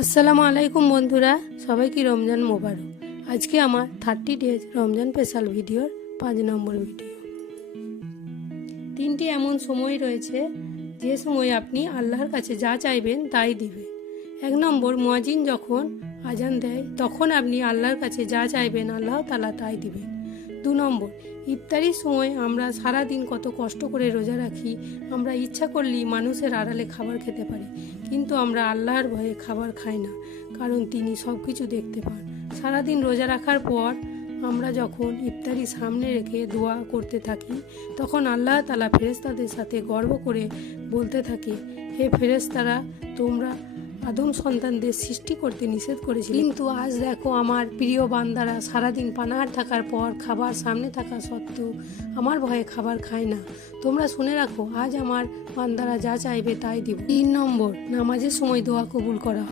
আসসালামু আলাইকুম বন্ধুরা, সবাইকে রমজান মোবারক। আজকে আমার 30 ডেজ রমজান স্পেশাল ভিডিওর 5 নম্বর ভিডিও। 3টি এমন সময় রয়েছে যে সময় আপনি আল্লাহর কাছে যা চাইবেন তাই দিবেন। 1 নম্বর, মুয়াজ্জিন যখন আজান দেয় তখন আপনি আল্লাহর কাছে যা চাইবেন আল্লাহ তাআলা তাই দিবেন। 2 নম্বর, ইফতারির সময় আমরা সারা দিন কত কষ্ট করে রোজা রাখি, আমরা ইচ্ছা করলেই মানুষের আড়ালে খাবার খেতে পারি, কিন্তু আমরা আল্লাহর ভয়ে খাবার খাই না, কারণ তিনি সব কিছু দেখতে পান। সারাদিন রোজা রাখার পর আমরা যখন ইফতারি সামনে রেখে দোয়া করতে থাকি, তখন আল্লাহ তাআলা ফেরেশতাদের সাথে গর্ব করে বলতে থাকে, হে ফেরেশতারা, তোমরা আদম সন্তানদের সৃষ্টি করতে নিষেধ করেছিল, কিন্তু আজ দেখো আমার প্রিয় বান্দারা সারাদিন পানাহার থাকার পর খাবার সামনে থাকা সত্ত্বেও আমার ভয়ে খাবার খায় না। তোমরা শুনে রাখো, আজ আমার বান্দারা যা চাইবে তাই দিব। 3 নম্বর, নামাজের সময় দোয়া কবুল করা।